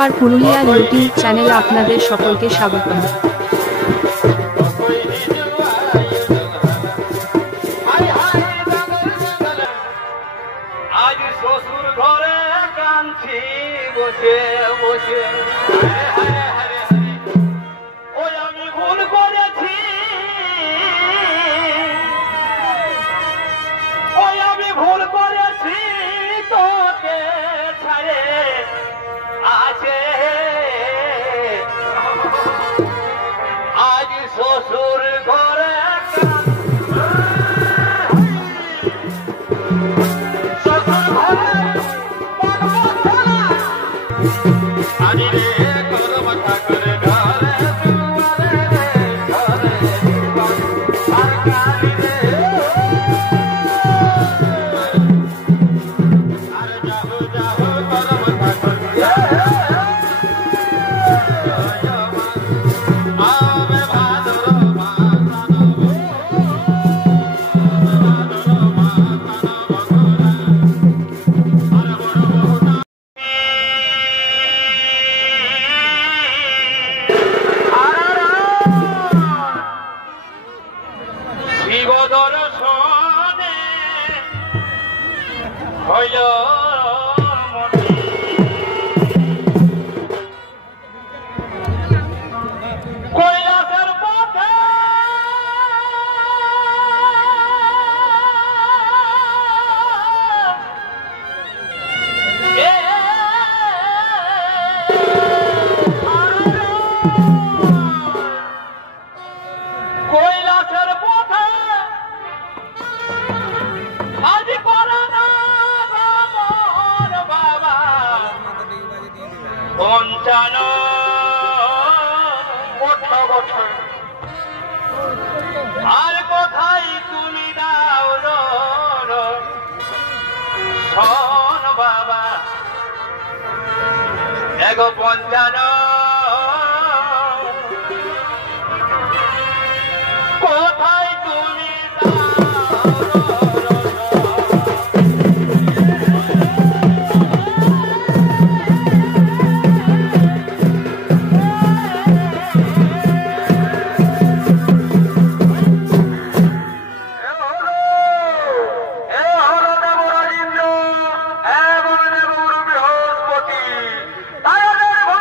Super Purulia YouTube চ্যানেলে আপনাদের সকলকে স্বাগতম। আজ শ্বশুর ঘরে কাঁদছি বসে বসে, ওই আমি ভুল করেছি, ওই আমি ভুল করেছি তোকে ছাড়ে আছে। আজ শ্বশুর ঘরে দর্শনে হইল কৈলাসের পথে কৈলাসের পথে আজ করে না আমার বাবা পঞ্চানো বছর, আর কোথায় তুমি দাও শোন বাবা এগো পঞ্চানো কোথায় তুমি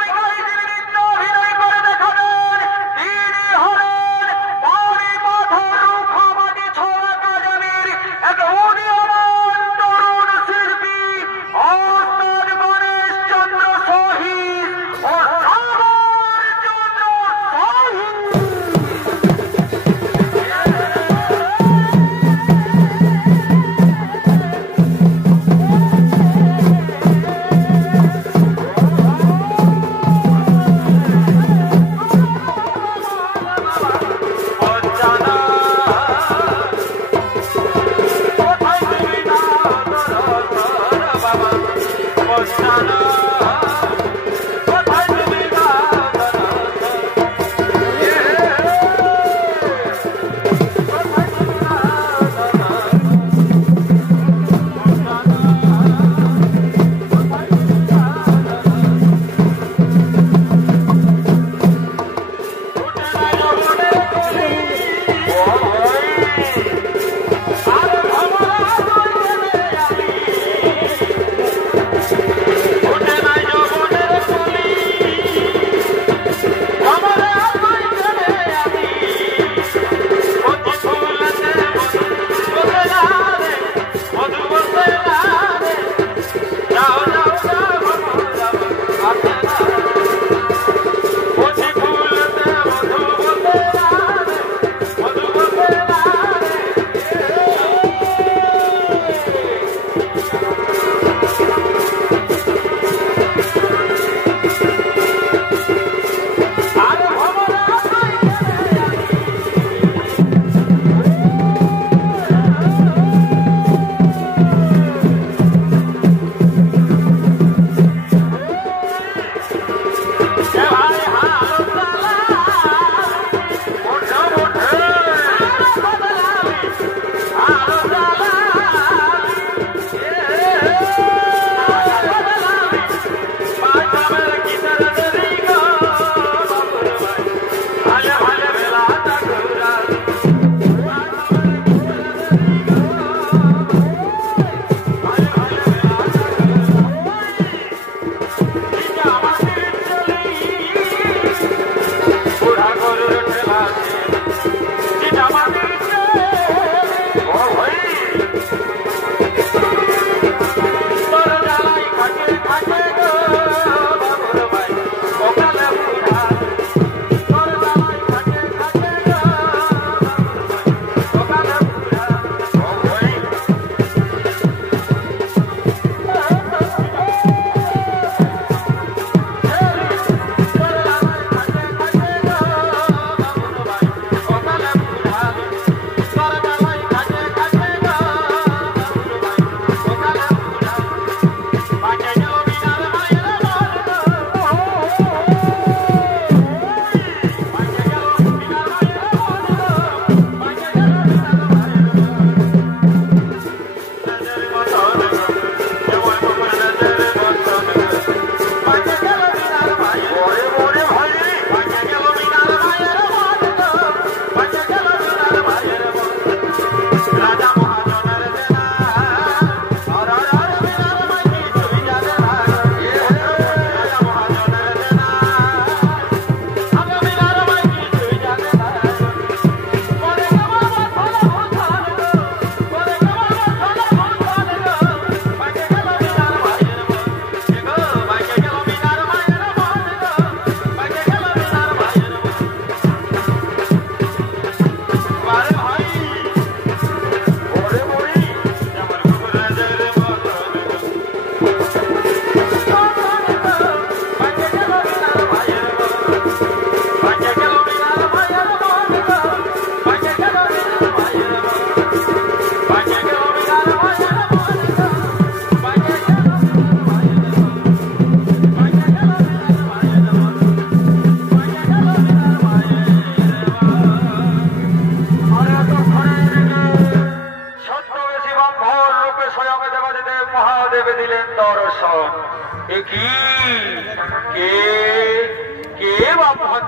ভূমিকা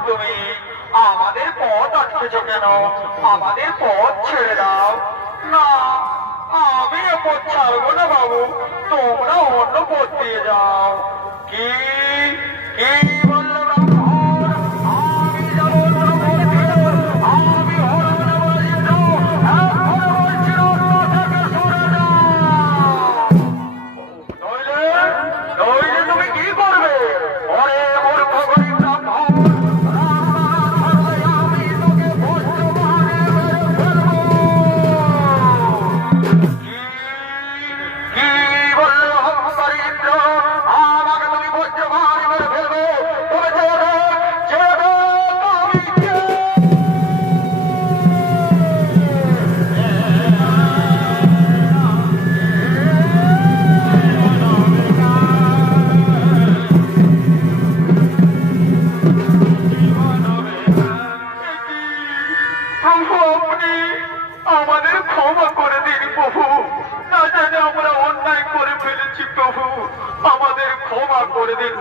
তুমি আমাদের পথ আটকেছ কেন? আমাদের পথ ছেড়ে দাও। না, আমি এ পথ ছাড়বো না বাবু, তোমরা অন্য পথ দিয়ে যাও। কি কি বললো ব্রাহ্মণ? আমি যাবো অন্য পথ দিয়ে। আমি হরণ বলিত, এখন বলছি অন্য থেকে সরে যাও। নইলে তুমি কি করবে? ওরে মূর্খ গরিব ব্রাহ্মণ, আমি তোকে ভস্ম বানিয়ে মেরে ফেলবো। কি বললো হরিন্দ্র? আমাকে তুমি ভস্ম বানিয়ে মেরে ফেলবে? তবে ছেড়ে আমি কে? প্রভু, আপনি আমাদের ক্ষমা করে দিন প্রভু। না জানে আমরা অন্যায় করে ফেলেছি প্রভু, আমাদের ক্ষমা করে দিন।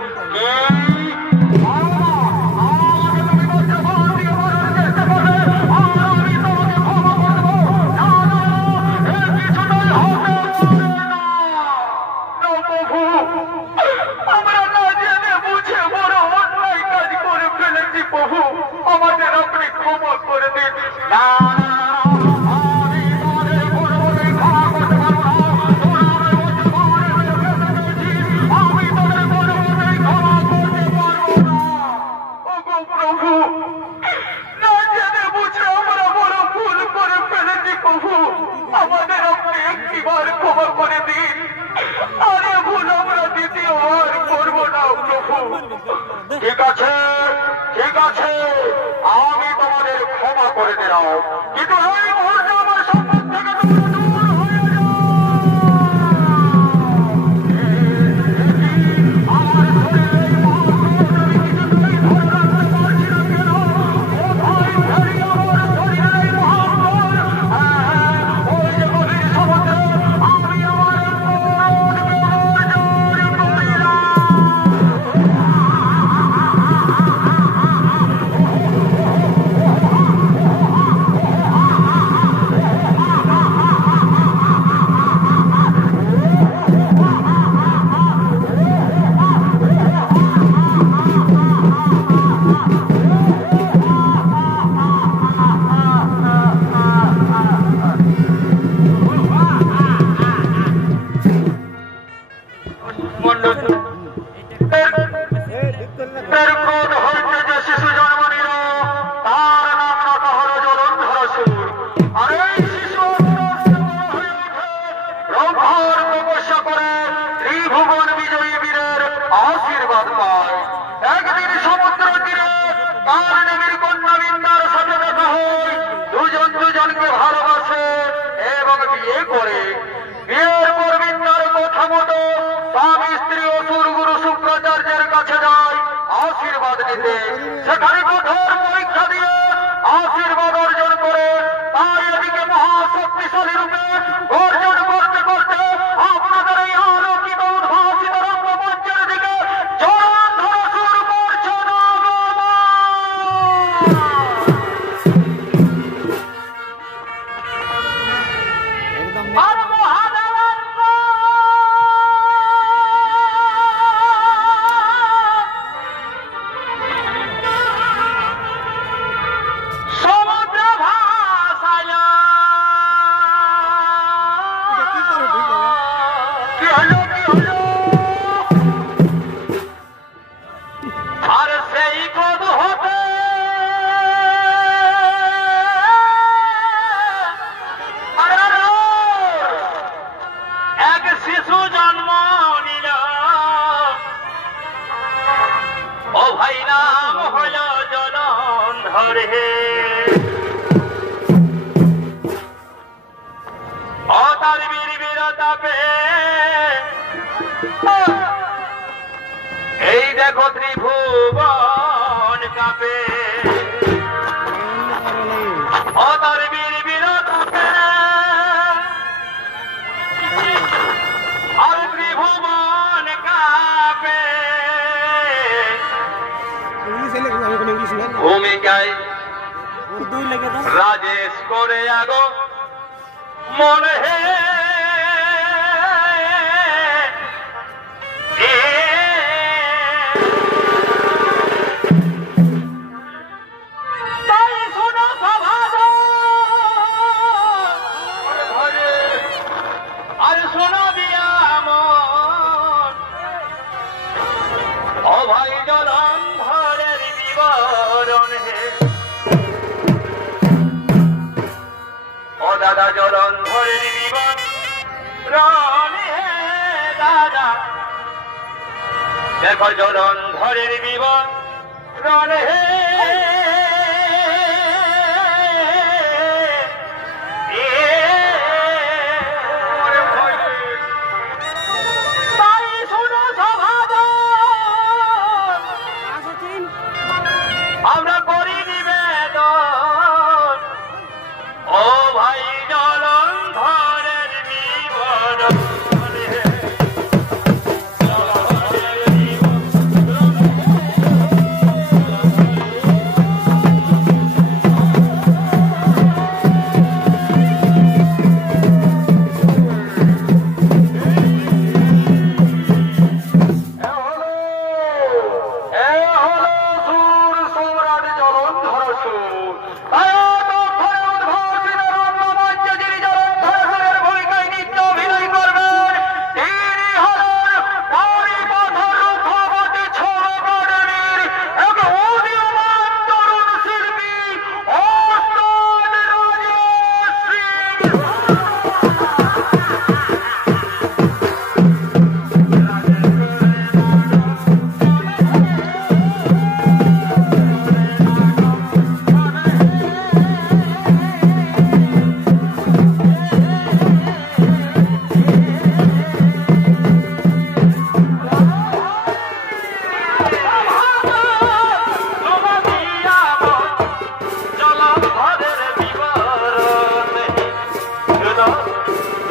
আমরা না জেনে বুঝে বড় অন্যায় কাজ করে ফেলেছি প্রভু, আমাদের আপনি ক্ষমা করে দিন। না, আমি তোমাদের কোনোদিন ক্ষমা করতে পারবো না। তোরা আমার বলতে পারে আমি তোদের কোনোদিন ক্ষমা করতে পারবো না। ওগো প্রভু, না জেনে বুঝে আমরা বড় ভুল করে ফেলেছি প্রভু, আমাদের আপনি একটিবার ক্ষমা করে দিন। আরে ভুল আমরা দ্বিতীয়বার করবো না প্রভু। ঠিক আছে, ঠিক আছে, আমি তোমাদের ক্ষমা করে দিলাম, কিন্তু এই মুহূর্তে আমার সম্পদ থেকে তোমরা দূর হয়ে যাও। আমার শরীরে এই মহাক্রোধ আমি কিছুতেই ধরে রাখতে পারছি না কেন? কোথায় ফেলি আমার শরীরে এই মহাক্রোধ? ওই যে গভীর সমুদ্রে আমি আমার ক্রোধকে অর্জন করিলাম। ক্রোধ হইতে যে শিশু জন্ম নিল, তার নাম রাখা হলো জলন্ধরাসুর। আর এই শিশু আস্তে আস্তে বড় হয়ে ওঠে, ব্রহ্মার তপস্যা করে ত্রিভুবন বিজয়ী বীরের আশীর্বাদ পায়। একদিন সমুদ্র তীরে তার নবীর কন্যা বিন্দার সাথে দেখা হয়। দুজন দুজনকে ভালোবাসে এবং বিয়ে করে। বিয়ের পর বিন্দার কথা মতো স্বামী স্ত্রী অসুর গুরু শুক্রাচার্যের কাছে যায় আশীর্বাদ নিতে। সেখানে কঠোর পরীক্ষা দিয়ে আশীর্বাদ অর্জন করে। তাই এদিকে মহাশক্তিশালী রূপে অর্জন করতে করতে আপনাদের এই আলোকিত উদ্ভাসিত রঙ্গমঞ্চের দিকে জলন্ধরাসুর মূর্ছনা আর মহাদেবের সমুদ্র ভাসায়। কি হলো, কি হলো? আর সেই ক্রোধ হতে এক শিশু জন্ম নিল। ও ভাই, নাম হল জলন্ধর হে। ও তার বীর বীরতা পেয়ে এই দেখো ত্রিভুবন কাঁপে। ও তার বীর বীরতা পেয়ে আর ত্রিভুবন কাঁপে। ভূমিকায় রাজেশ করে আগো মনে হে অভয় জলন্ধরের বিবরণ হে ও দাদা জলন্ধরের বিবরণ হে দাদা দেখো জলন্ধরের বিবরণ হে আমরা করি নিবেদন ও ভাই জলন্ধরের বিবরণ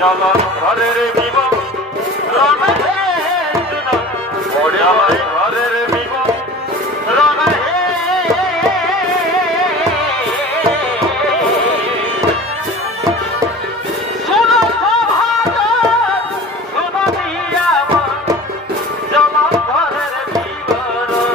জলন্ধরের বিবরণ হে জলন্ধরের বিবরণ হে শোনো সভাগণ শোনো দিয়ামন জলন্ধরের বিবরণ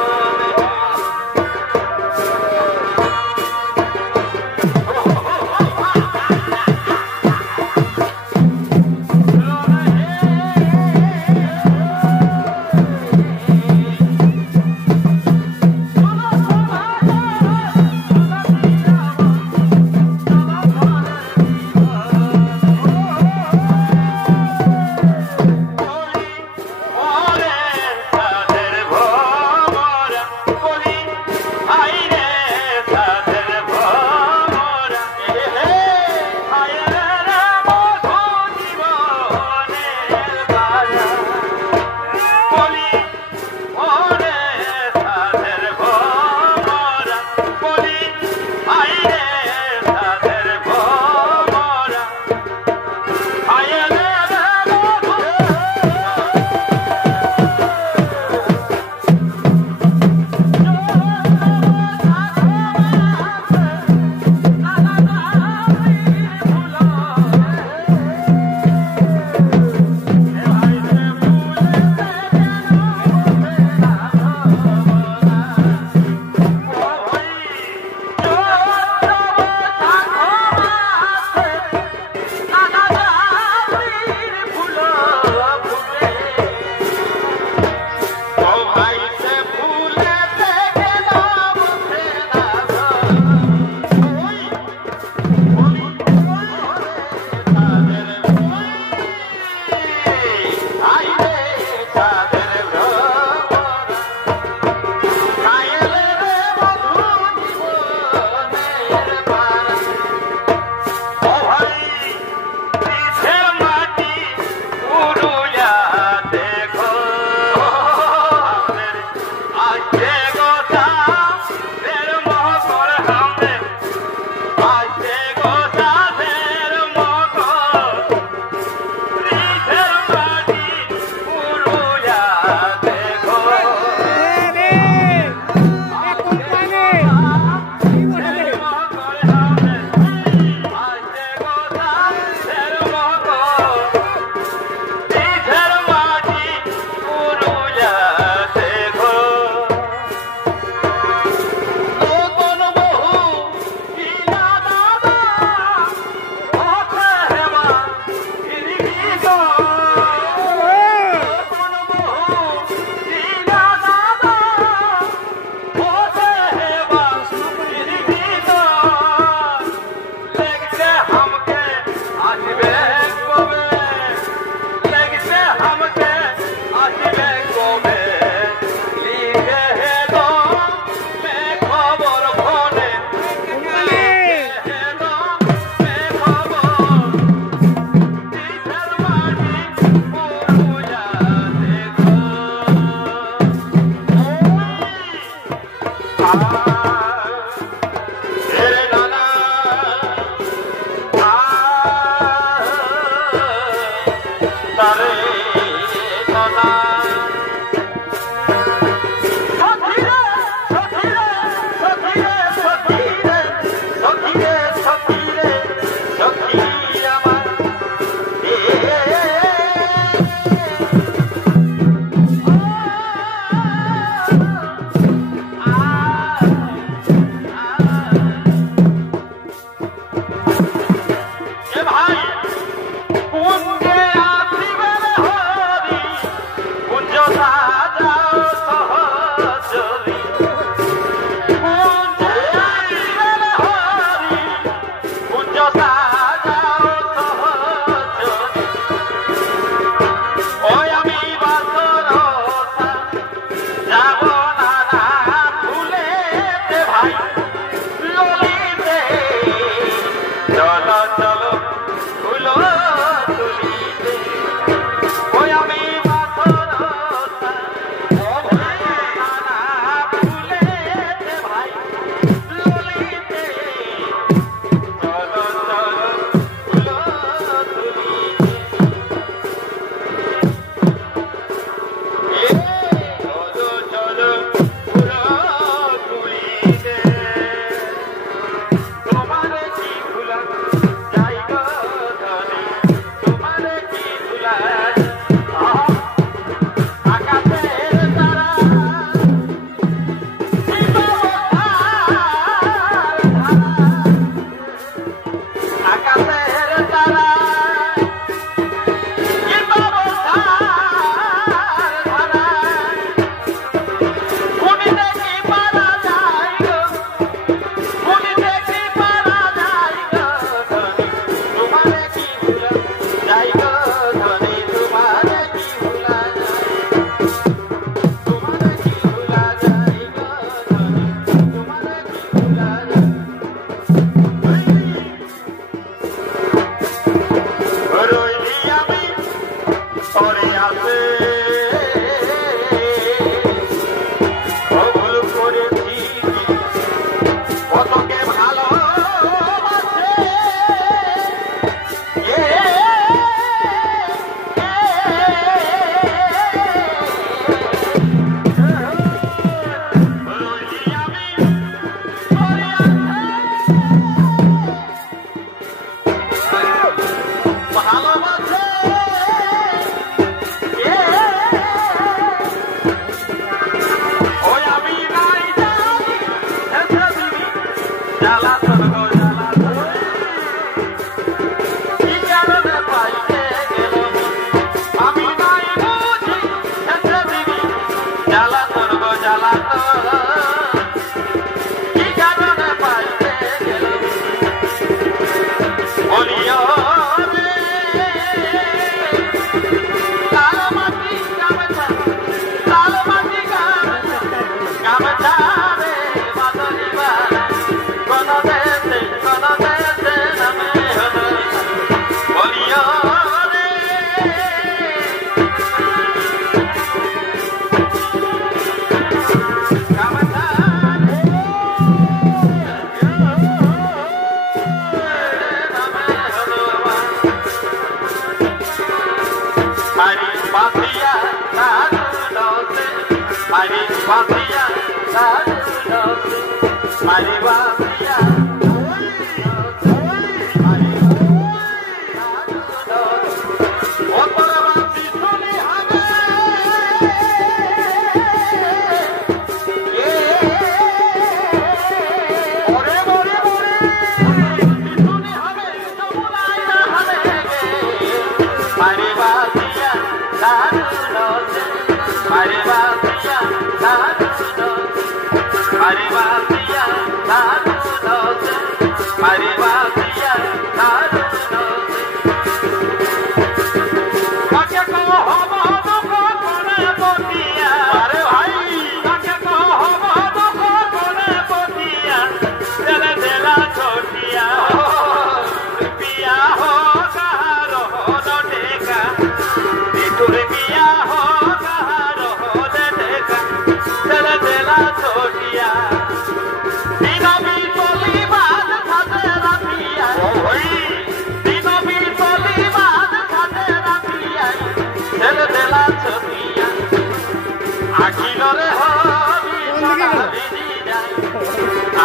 छोटिया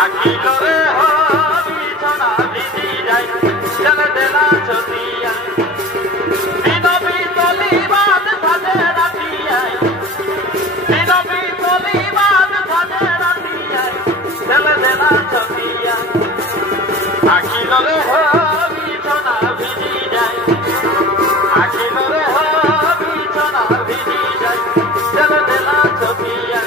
আখিল রে বিছানা ভিজি যায় চলে দেলা ছতিয়া বিনবী তলি বাদ সাজে রাখিয়ায় বিনবী তলি বাদ সাজে রাখিয়ায় চলে দেলা ছতিয়া আখিল রে বিছানা ভিজি যায় আখিল রে বিছানা ভিজি যায় চলে দেলা ছতিয়া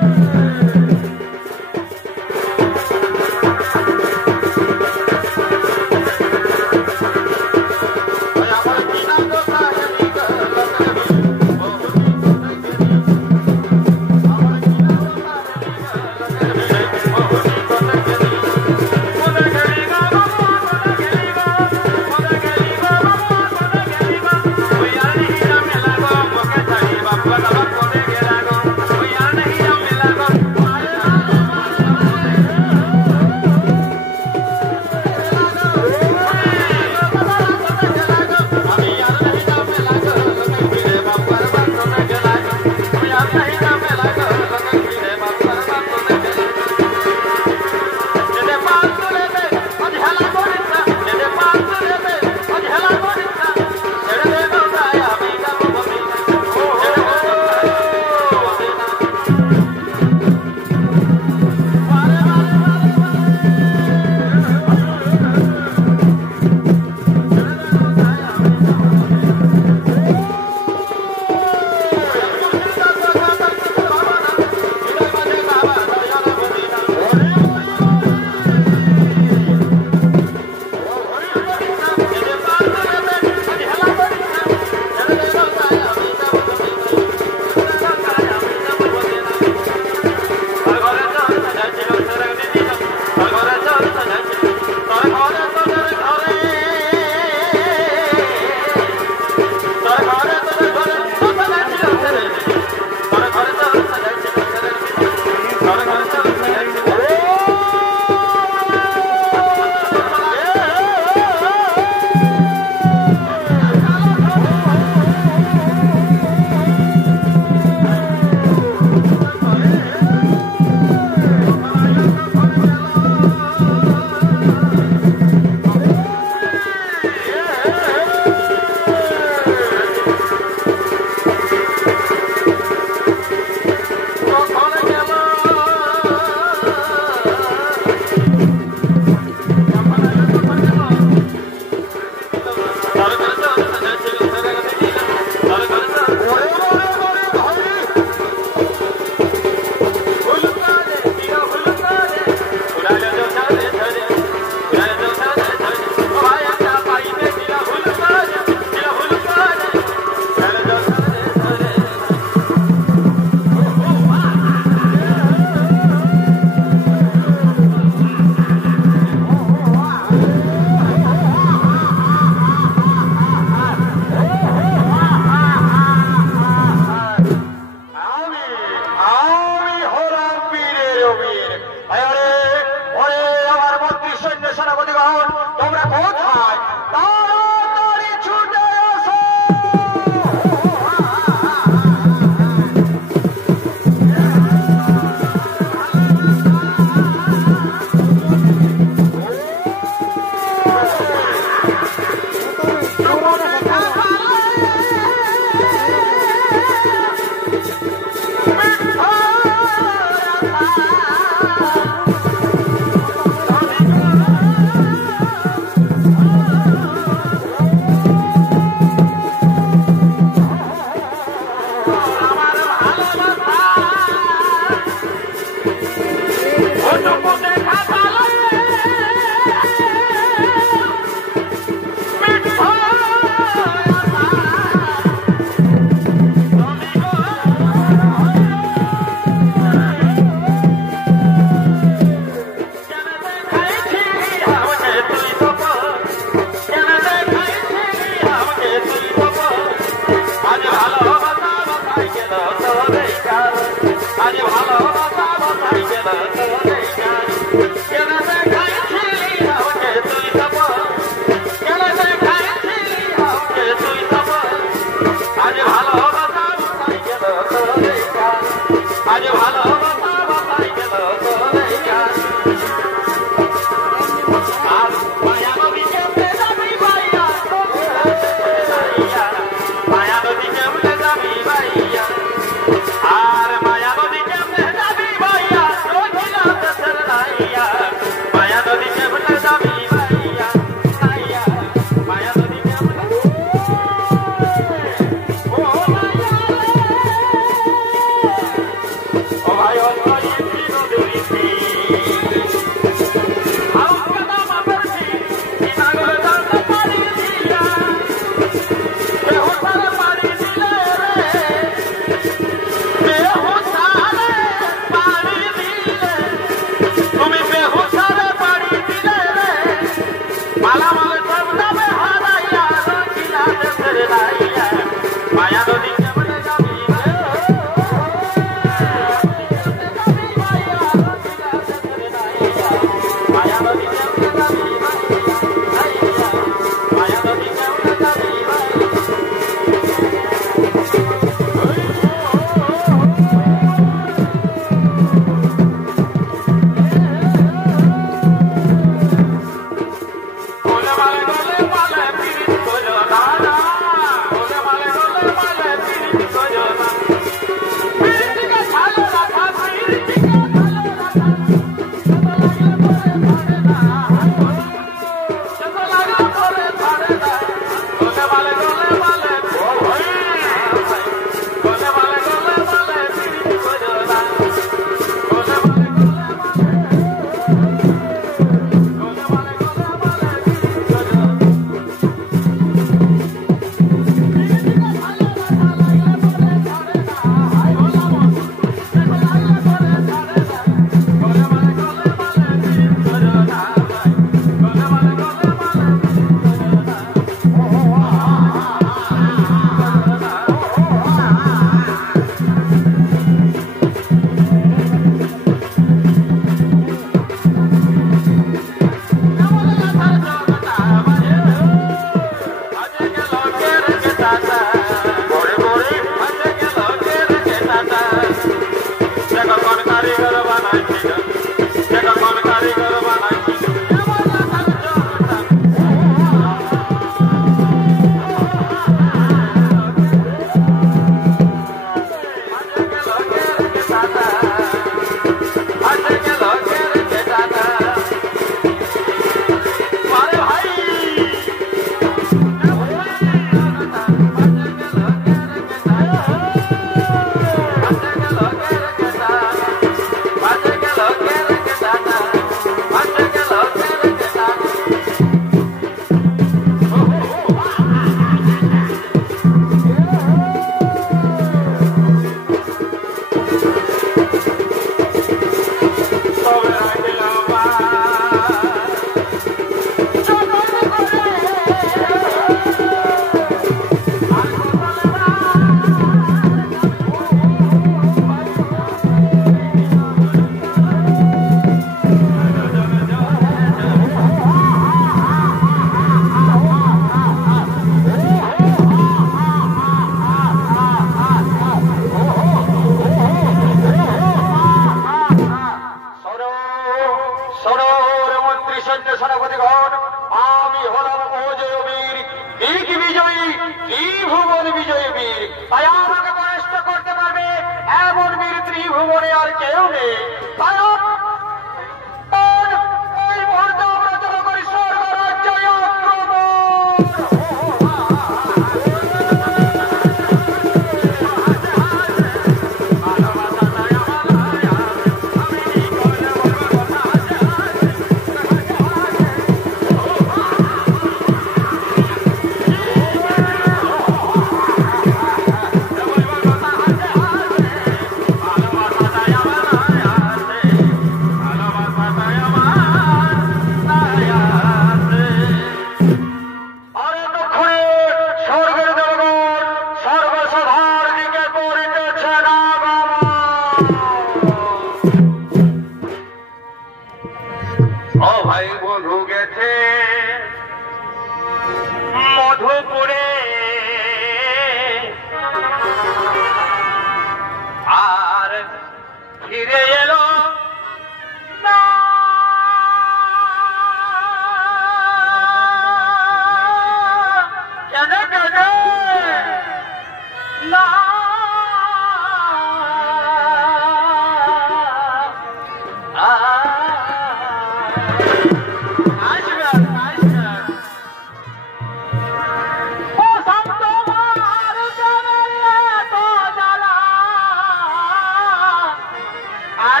আর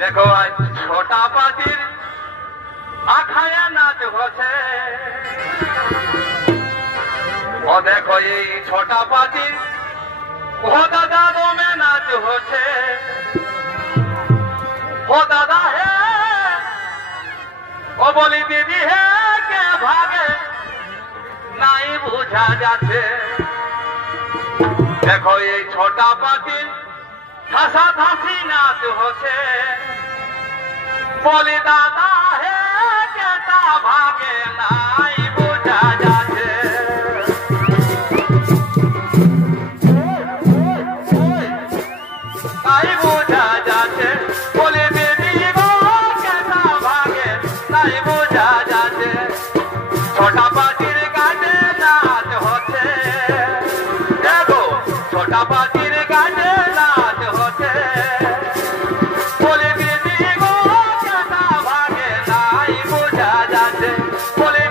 देखो आज छोटा पाटिर आखाया नाच होছে ও দেখো এই छोटा पाटिर ও दादा दो में नाच होছে ও दादा है ও বলি दीदी है के भागे नहीं बुझा जाते देखो ये छोटा पाटिर ठासा ठासी नाच होছে बोली दादा है केटा भागे नाई बुझा जाते नाई बुझा जाते बोली दीदी वो केटा भागे नाई बुझा जाते छोटा पाटिर गाने नाच होছে देखो छोटा पाटिर गाने नाच होছে बोले दीदी वो केटा भागे नाई बुझा जाते बोले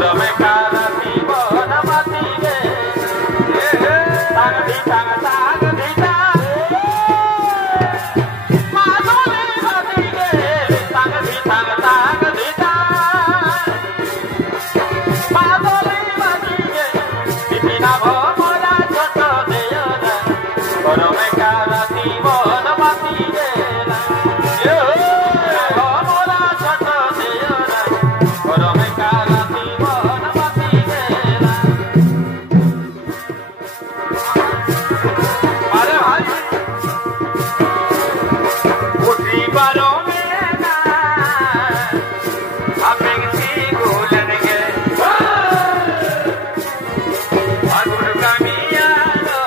গরমে কারা জীবন মাতি রে তাগদি তাগ তাগদি তাগ মাদলে মাতি রে তাগদি তাগ তাগদি তাগ মাদলে মাতি রে বিপিনা ভমরা ছোট দেয়না গরমে কারা জীবন মাতি রে ভমরা ছোট দেয়না গরমে কারা জীবন মাতি রে আরে ভাই उसी बारों में ना हमें किसी भूलेंगे अगुर का मियानो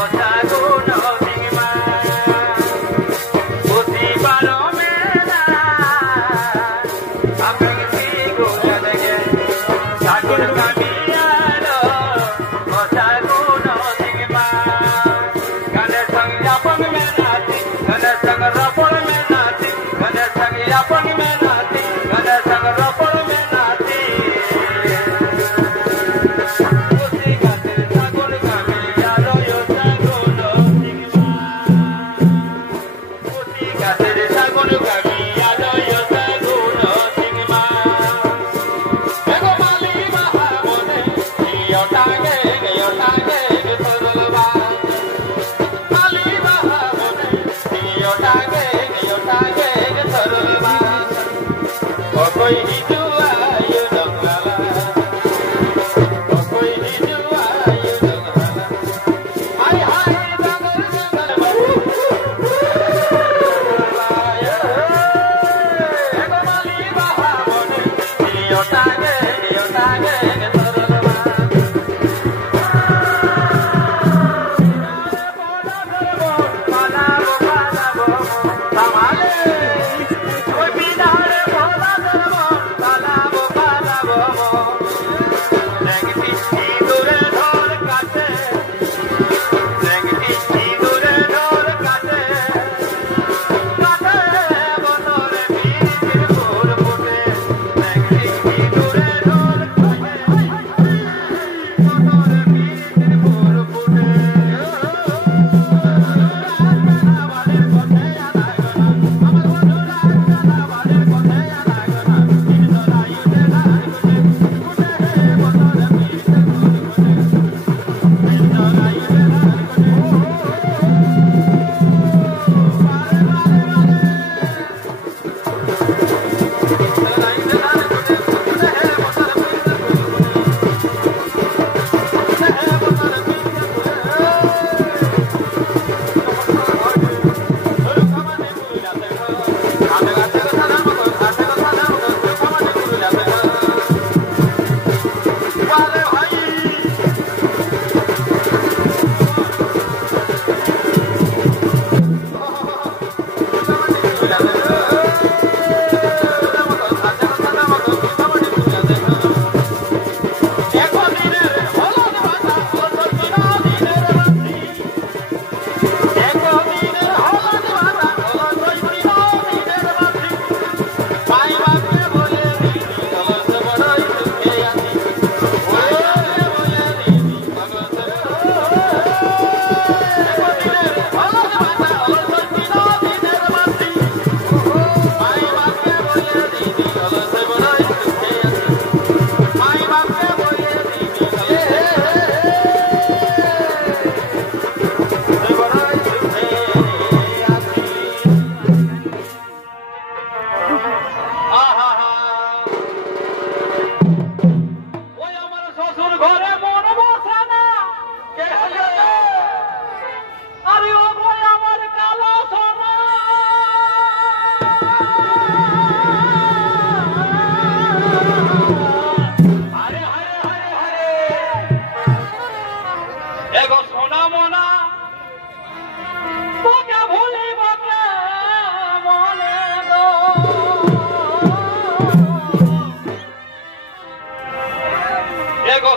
ओसा गुनो दिगमा उसी बारों में ना हमें किसी भूलेंगे अगुर का मियानो ओसा गुनो दिगमा गने संग यापन में नाती गने संग रपड़ में नाती गने संग यापन में नाती गने संग रपड़ में नाती उसी खातिर सागुन का मिया रोयो सागुनो दिगमा उसी खातिर सागुन का मिया रोयो सागुनो दिगमा एगो माली महामने यो टांगे सरलवा माली महामने यो टांगे सरलवा ओ कोई हिजुआ यो डंगला ओ कोई हिजुआ यो डंगला हाय हाय जंगल जंगल एगो माली महामने यो टांगे सरलवा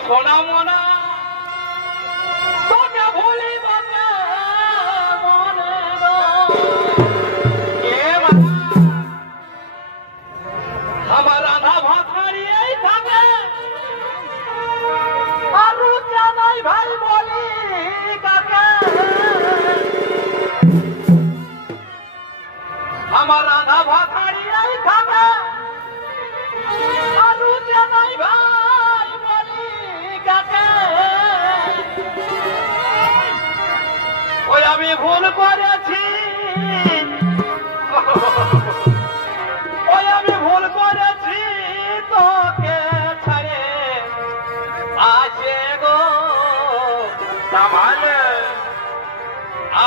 सोना मोना तो क्या भूली बातें मोने दो ये हमारा ना भात मारी ऐसा আমি ভুল করেছি, ওই আমি ভুল করেছি তোকে ছাড়ে আছে গো তাহলে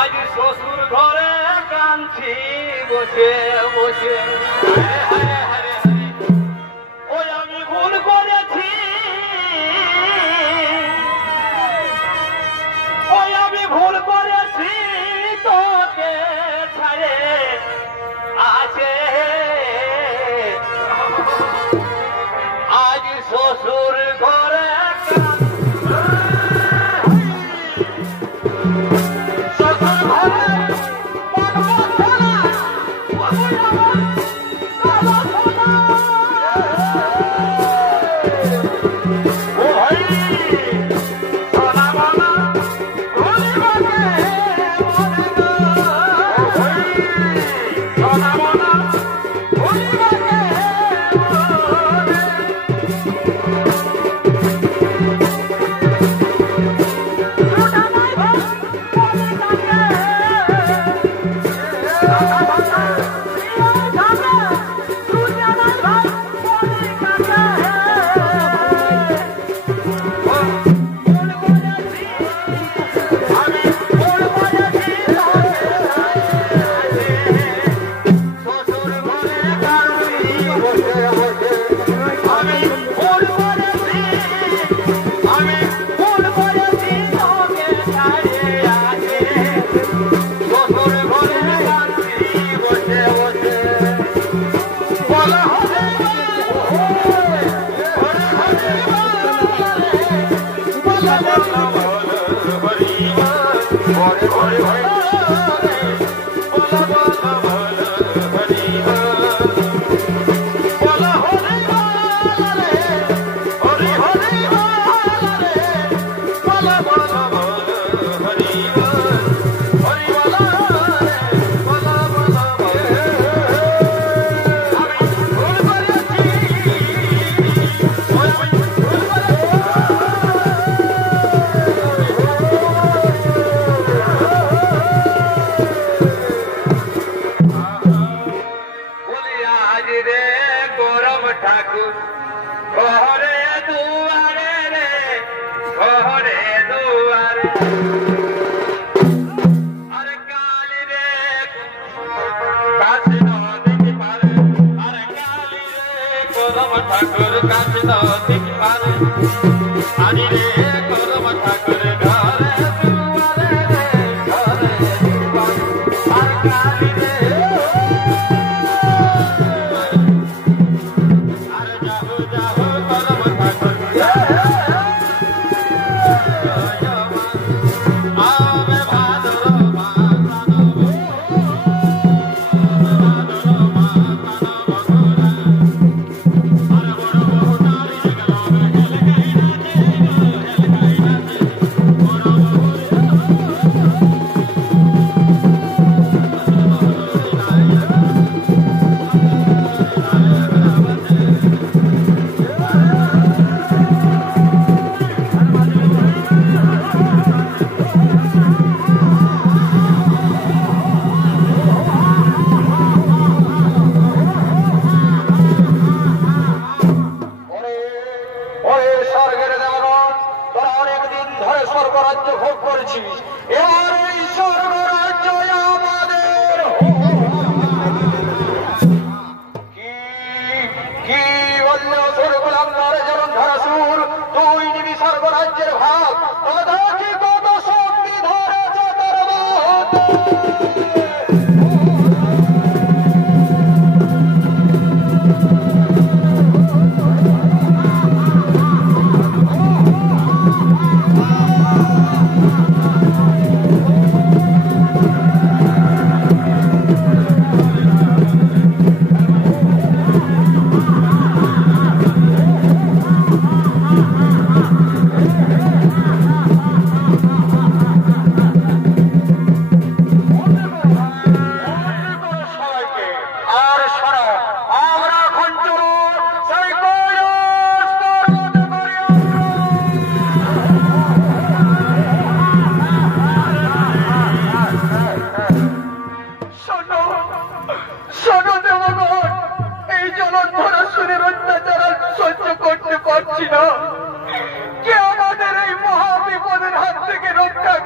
আজ শ্বশুর ঘরে কাঁদছি বসে বসে। ওই আমি ভুল করেছি, ওই আমি ভুল করেছি তোকে ছাড়ে আছে আজ শ্বশুর ঘরে শ্বশুর ঘরে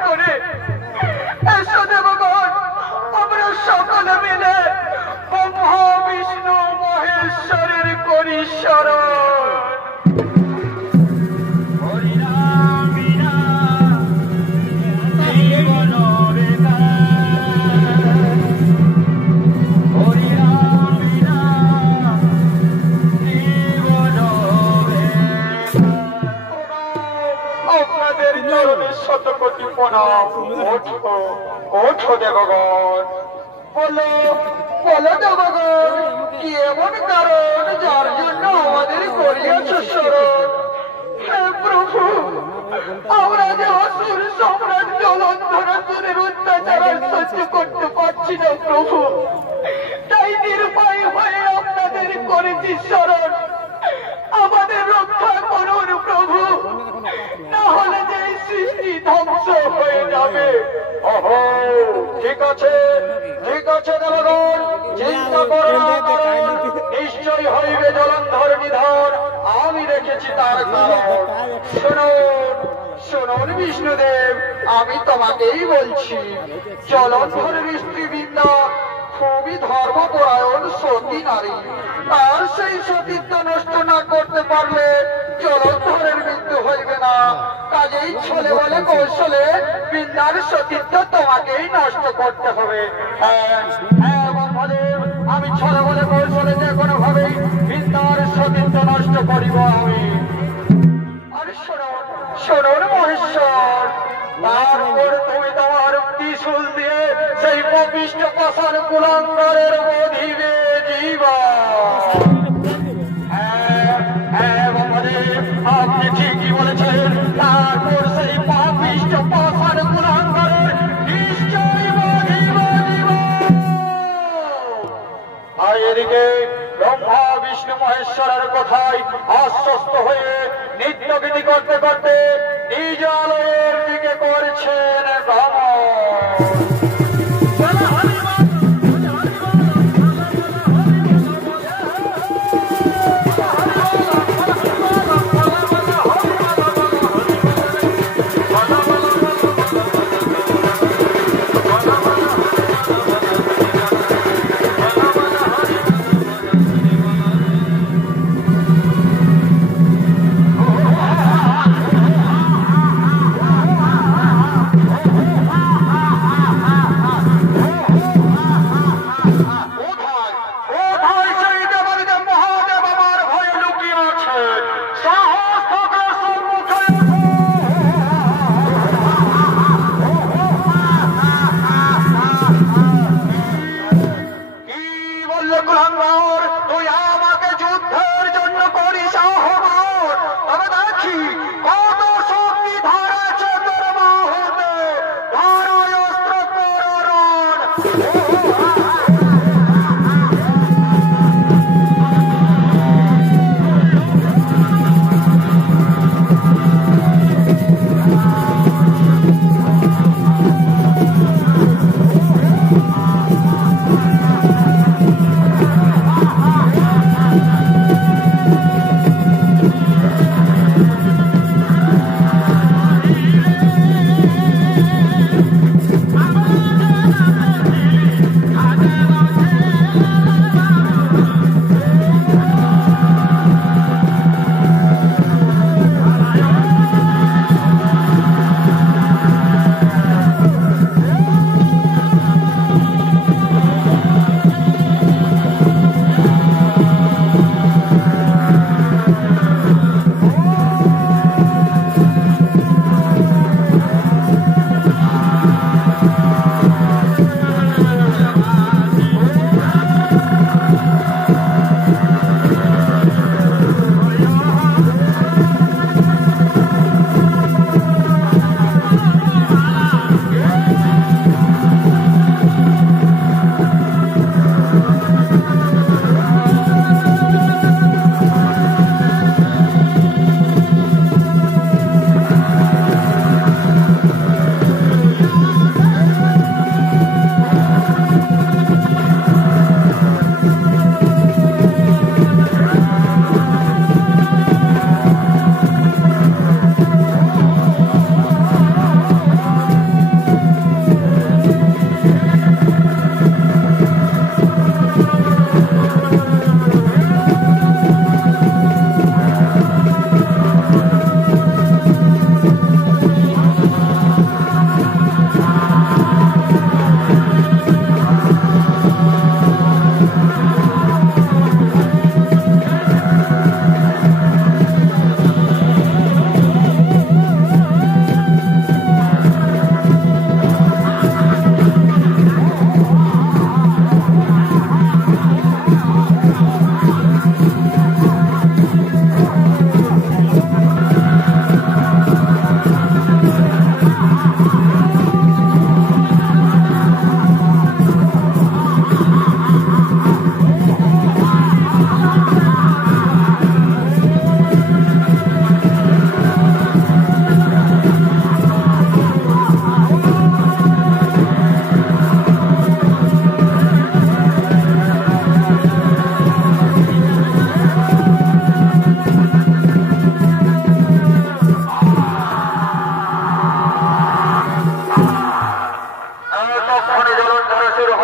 করে এসো দেবগণ, আমরা সকলে মিলে ব্রহ্মা বিষ্ণু মহেশ্বরের করি শরণ। আপনাদের চরণে শতকোটি প্রণাম। ওঠো ওঠো দেবগণ, বলো বলো দেবগণ, কি এমন কারণ যার জন্য আমাদের করিয়াছ শরণ? হে প্রভু, আমরা যে অসুর সম্রাট জলন্ধরাসুরের অত্যাচার আর সহ্য করতে পারছি না প্রভু, তাই নিরুপায় হয়ে আপনাদের করেছি শরণ। আমাদের রক্ষা করুন প্রভু, না হলে যে এই সৃষ্টি ধ্বংস হয়ে যাবে। ওহো, ঠিক আছে ঠিক আছে দেবগণ, চিন্তা করো না, কারণ নিশ্চয় হইবে জলন্ধর নিধন। আমি রেখেছি তার কারণ। শুনুন শুনুন বিষ্ণুদেব, আমি তোমাকেই বলছি। জলন্ধরের স্ত্রী বৃন্দা খুবই ধর্মপরায়ণ সতী নারী। আর সেই সতীত্ব নষ্ট না করতে পারলে জলন্ধরের মৃত্যু হইবে না। কাজেই ছলে বলে কৌশলে বৃন্দার সতীত্ব তোমাকেই নষ্ট করতে হবে। হ্যাঁ হ্যাঁ ব্রহ্মদেব, আমি ছলে বলে কৌশলে যে কোনো ভাবেই বৃন্দার সতীত্ব নষ্ট করিব আমি। আরে শুনুন শুনুন মহেশ্বর, তারপর তুমি তোমার ত্রিশূল দিয়ে সেই পবিষ্ট পাষাণ কুলাঙ্গারের বধিবে জীবা। হ্যাঁ হ্যাঁ ব্রহ্মদেব, আপনি ঠিকই বলেছেন। তারপর সেই পাপিষ্ট পাষাণ কুলাঙ্গারের নিশ্চয় বধিব জীবা। আর এদিকে ব্রহ্মা বিষ্ণু মহেশ্বরের কথায় আশ্বস্ত হয়ে নিত্যগীতি করতে করতে নিজ আলয়ের দিকে করছেন ভ্রমণ।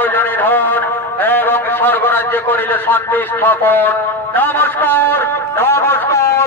রহিল নিধন এবং স্বর্গরাজ্যে করিলে শান্তি স্থাপন। নমস্কার নমস্কার।